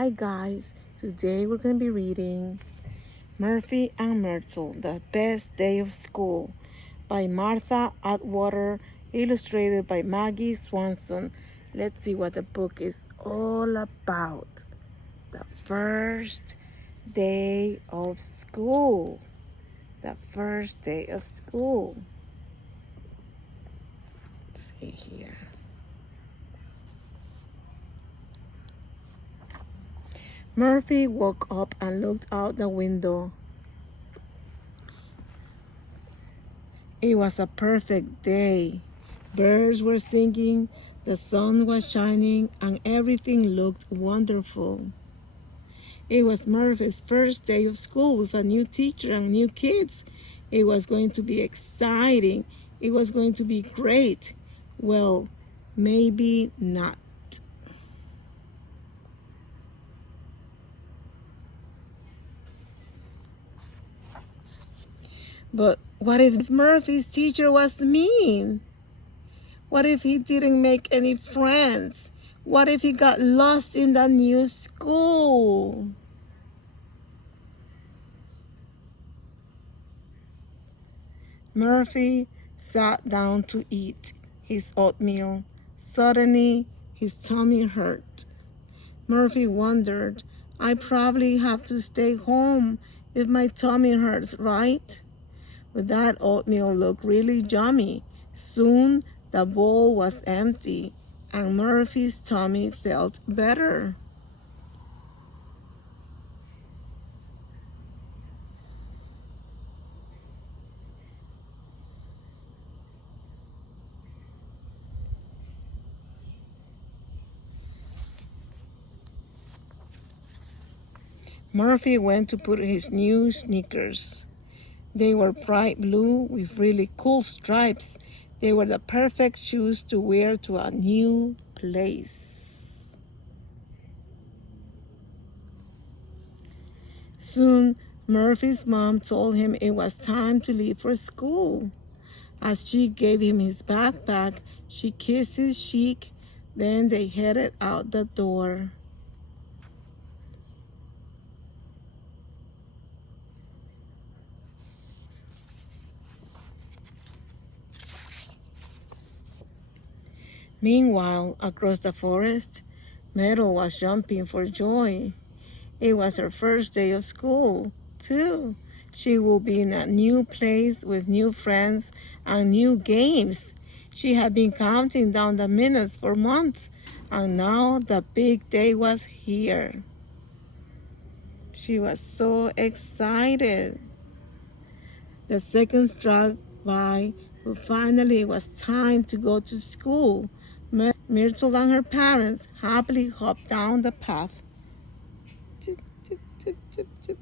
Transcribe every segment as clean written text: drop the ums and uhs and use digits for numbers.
Hi guys, today we're going to be reading Murphy and Myrtle, The Best Day of School by Martha Atwater, illustrated by Maggie Swanson. Let's see what the book is all about. The first day of school. The first day of school. Let's see here. Murphy woke up and looked out the window. It was a perfect day. Birds were singing, the sun was shining, and everything looked wonderful. It was Murphy's first day of school with a new teacher and new kids. It was going to be exciting. It was going to be great. Well, maybe not. But what if Murphy's teacher was mean? What if he didn't make any friends? What if he got lost in the new school? Murphy sat down to eat his oatmeal. Suddenly, his tummy hurt. Murphy wondered, I probably have to stay home if my tummy hurts, right? But that oatmeal looked really yummy. Soon, the bowl was empty, and Murphy's tummy felt better. Murphy went to put his new sneakers. They were bright blue with really cool stripes. They were the perfect shoes to wear to a new place. Soon, Murphy's mom told him it was time to leave for school. As she gave him his backpack, she kissed his cheek. Then they headed out the door. Meanwhile, across the forest, Myrtle was jumping for joy. It was her first day of school, too. She will be in a new place with new friends and new games. She had been counting down the minutes for months, and now the big day was here. She was so excited. The seconds dragged by, but finally it was time to go to school. Myrtle and her parents happily hopped down the path. Tip, tip, tip, tip, tip.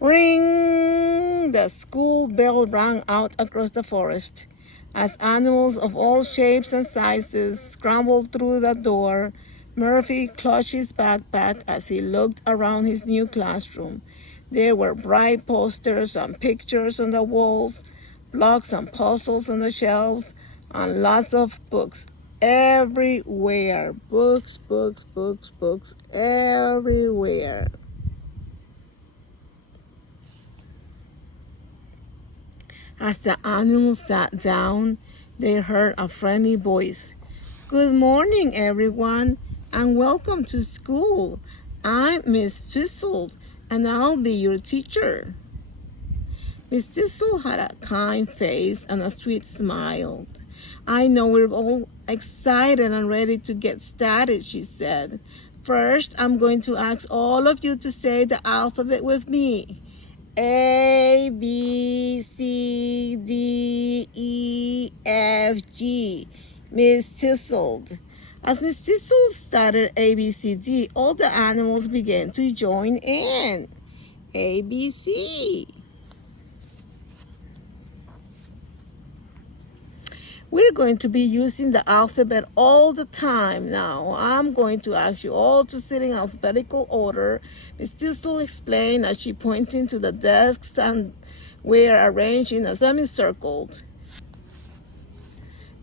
Ring! The school bell rang out across the forest. As animals of all shapes and sizes scrambled through the door, Murphy clutched his backpack as he looked around his new classroom. There were bright posters and pictures on the walls, blocks and puzzles on the shelves, and lots of books everywhere. Books, books, books, books everywhere. As the animals sat down, they heard a friendly voice. Good morning, everyone, and welcome to school. I'm Miss Thistle, and I'll be your teacher. Miss Thistle had a kind face and a sweet smile. I know we're all excited and ready to get started, she said. First, I'm going to ask all of you to say the alphabet with me. A, B, C, D, E, F, G. Miss Thistle. As Miss Thistle started A, B, C, D, all the animals began to join in. A, B, C. We're going to be using the alphabet all the time now. I'm going to ask you all to sit in alphabetical order. Miss Thistle explained as she pointed to the desks and were arranged in a semicircle.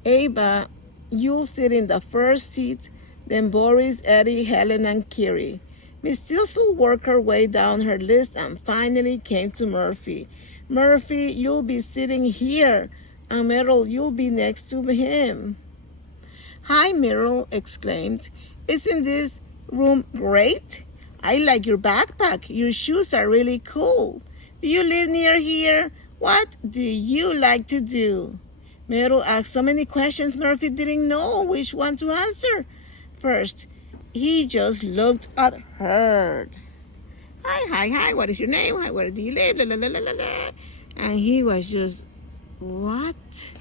Ava you'll sit in the first seat, then Boris, Eddie, Helen, and Kiri. Miss Tissel worked her way down her list and finally came to Murphy. Murphy, you'll be sitting here, and Merrill, you'll be next to him. Hi, Merrill exclaimed. Isn't this room great? I like your backpack. Your shoes are really cool. Do you live near here? What do you like to do? Merrill asked so many questions Murphy didn't know which one to answer. First, he just looked at her. Hi, what is your name? Hi, where do you live? La, la, la, la, la, la. And he was just, what?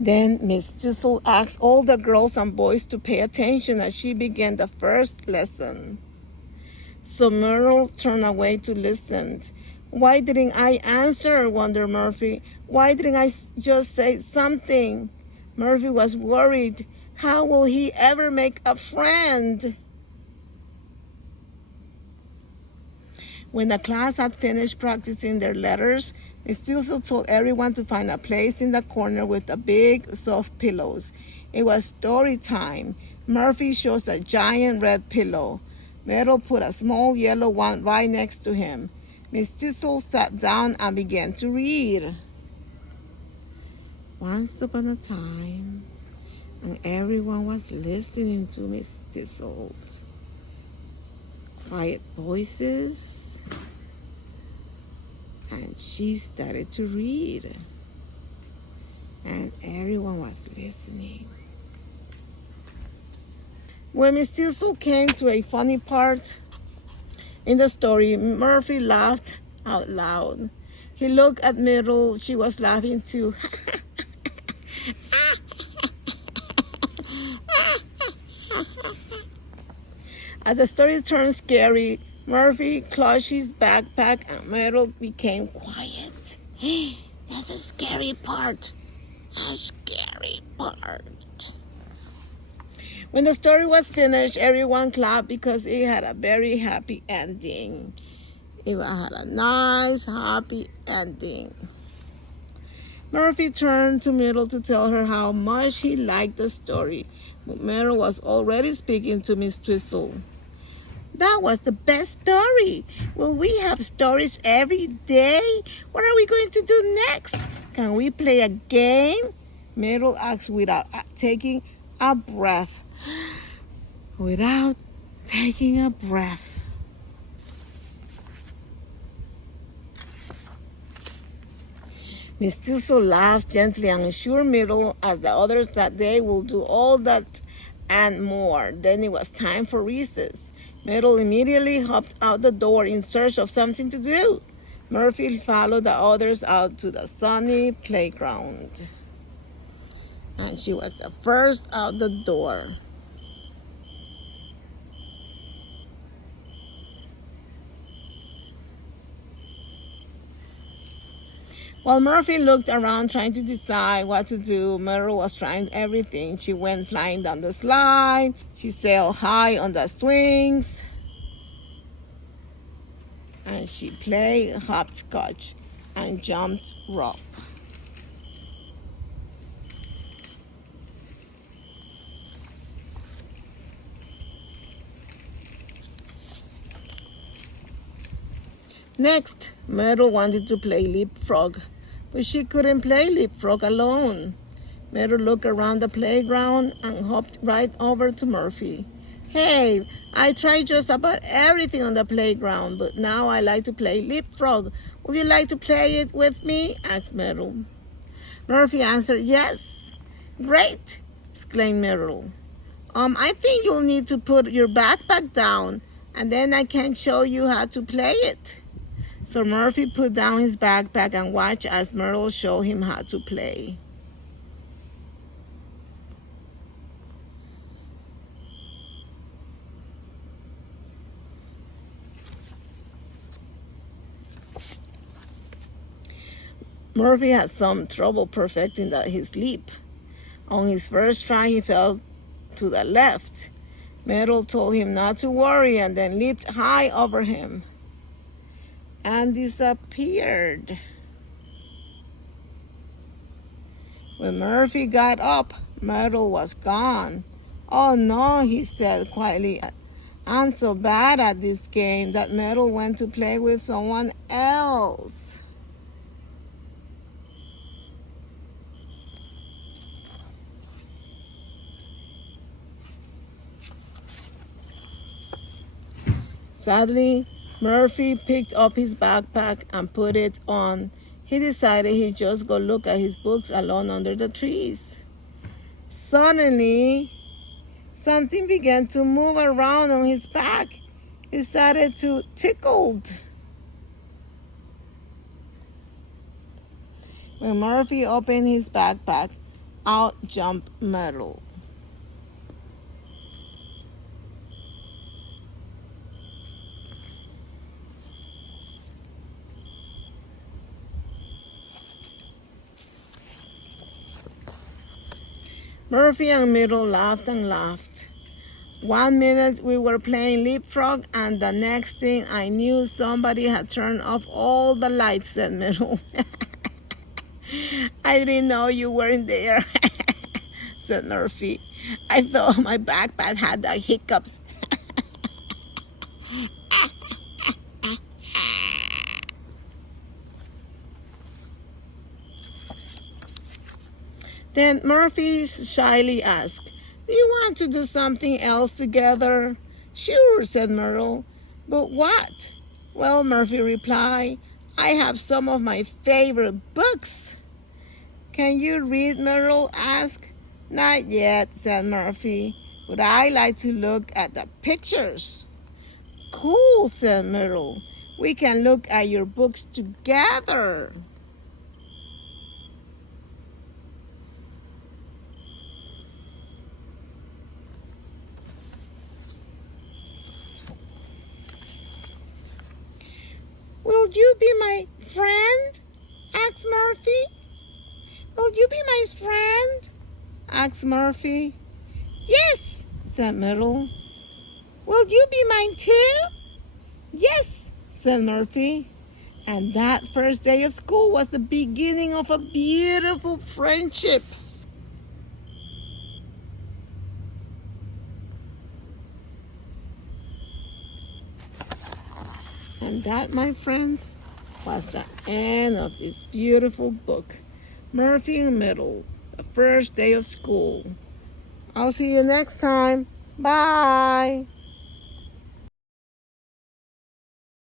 Then Miss Tissel asked all the girls and boys to pay attention as she began the first lesson. So Merle turned away to listen. Why didn't I answer? Wondered Murphy. Why didn't I just say something? Murphy was worried. How will he ever make a friend? When the class had finished practicing their letters, Miss Tissel told everyone to find a place in the corner with the big, soft pillows. It was story time. Murphy chose a giant red pillow. Merle put a small yellow one right next to him. Miss Tissel sat down and began to read. Once upon a time, and everyone was listening to Miss Tissel. Quiet voices, and she started to read, and everyone was listening. When Miss Tissel came to a funny part in the story, Murphy laughed out loud. He looked at Myrtle. She was laughing too. As the story turned scary, Murphy clutched his backpack and Myrtle became quiet. That's a scary part. A scary part. When the story was finished, everyone clapped because it had a very happy ending. It had a nice, happy ending. Murphy turned to Myrtle to tell her how much he liked the story, but Myrtle was already speaking to Miss Twistle. That was the best story. Will we have stories every day? What are we going to do next? Can we play a game? Myrtle asked without taking a breath. Without taking a breath. Miss Tissel laughed gently and assured Myrtle as the others that they will do all that and more. Then it was time for recess. Myrtle immediately hopped out the door in search of something to do. Murphy followed the others out to the sunny playground. And she was the first out the door. While Murphy looked around trying to decide what to do, Myrtle was trying everything. She went flying down the slide. She sailed high on the swings. And she played hopscotch and jumped rope. Next, Myrtle wanted to play leapfrog, but she couldn't play leapfrog alone. Myrtle looked around the playground and hopped right over to Murphy. Hey, I tried just about everything on the playground, but now I like to play leapfrog. Would you like to play it with me? Asked Myrtle. Murphy answered, yes. Great, exclaimed Myrtle. I think you'll need to put your backpack down, and then I can show you how to play it. So Murphy put down his backpack and watched as Myrtle showed him how to play. Murphy had some trouble perfecting his leap. On his first try, he fell to the left. Myrtle told him not to worry and then leaped high over him. and disappeared. When Murphy got up, Myrtle was gone. Oh no, he said quietly. I'm so bad at this game that Myrtle went to play with someone else. Sadly, Murphy picked up his backpack and put it on. He decided he'd just go look at his books alone under the trees. Suddenly, something began to move around on his back. It started to tickle. When Murphy opened his backpack, out jumped Myrtle. Murphy and Myrtle laughed and laughed. 1 minute we were playing leapfrog, and the next thing I knew, somebody had turned off all the lights, said Myrtle. I didn't know you weren't there, said Murphy. I thought my backpack had the hiccups. Then Murphy shyly asked, do you want to do something else together? Sure, said Myrtle. But what? Well, Murphy replied, I have some of my favorite books. Can you read? Myrtle asked. Not yet, said Murphy, but I like to look at the pictures. Cool, said Myrtle. We can look at your books together. Will you be my friend? Asked Murphy. Will you be my friend? Asked Murphy. Yes, said Myrtle. Will you be mine too? Yes, said Murphy. And that first day of school was the beginning of a beautiful friendship. And that, my friends, was the end of this beautiful book, Murphy and Myrtle, the first day of school. I'll see you next time. Bye.